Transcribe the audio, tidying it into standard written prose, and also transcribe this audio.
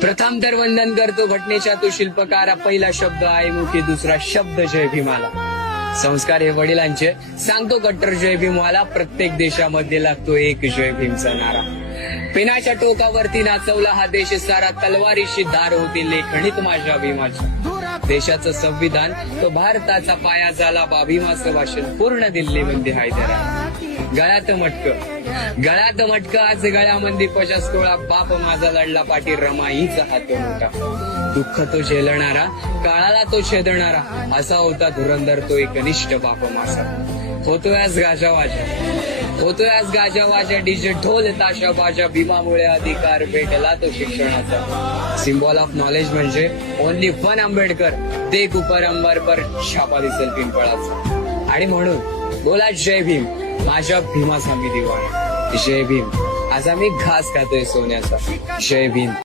प्रथम तर वंदन करतो घटनेच्या तो शिल्पकारा. पहिला शब्द आहे मुखी, दुसरा शब्द जय भीमाला. संस्कार हे वडिलांचे. सांगतो कट्टर जय भीमवाला. प्रत्येक देशामध्ये लागतो एक जय भीमचा नारा. पिनाच्या टोकावरती नाचवला हा देश सारा. तलवारीशी धार होती लेखणीत माझ्या भीमाची. देशाचं संविधान तो भारताचा पाया झाला. भीमाचं भाषण पूर्ण दिल्लीमध्ये हैदरा. गळ्यात मटक आज गळ्यामध्ये पचास तोळा. बाप माझा लढला पाठी रमाईचा हात मोठा. दुःख तो झेलणारा, काळाला तो छेदणारा. असा होता धुरंधर तो एकनिष्ठ बाप माझा. होतोय आज गाजावाजा डीजे ढोल ताशा बाजा. भीमामुळे अधिकार भेटला तो शिक्षणाचा. सिम्बॉल ऑफ नॉलेज म्हणजे ओनली वन आंबेडकर. देख उपर अंबर पर छापा दिसेल पिंपळाचा. आणि म्हणून बोला जय भीम. माझ्या भीमाचा मी दिवाळा. जय भीम. आज आम्ही घास खातोय सोन्याचा. जय भीम.